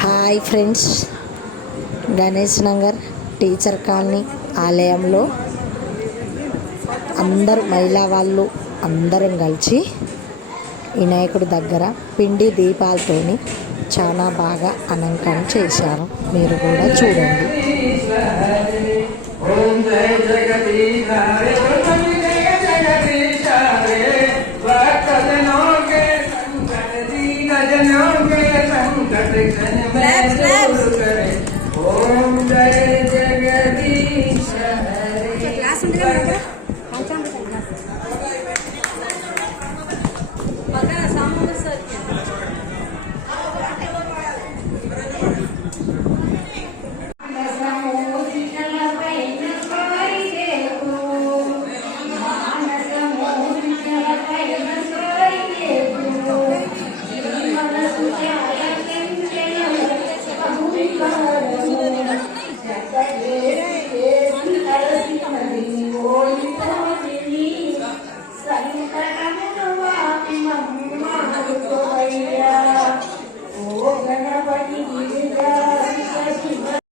Hi friends, Ganesh Nagar teacher colony ఆలయంలో అందరు మహిళా వాళ్ళు అందరం కలిసి వినాయకుడి దగ్గర పిండి దీపాలతోని చాలా బాగా అలంకరణ చేశారు. మీరు కూడా చూడండి.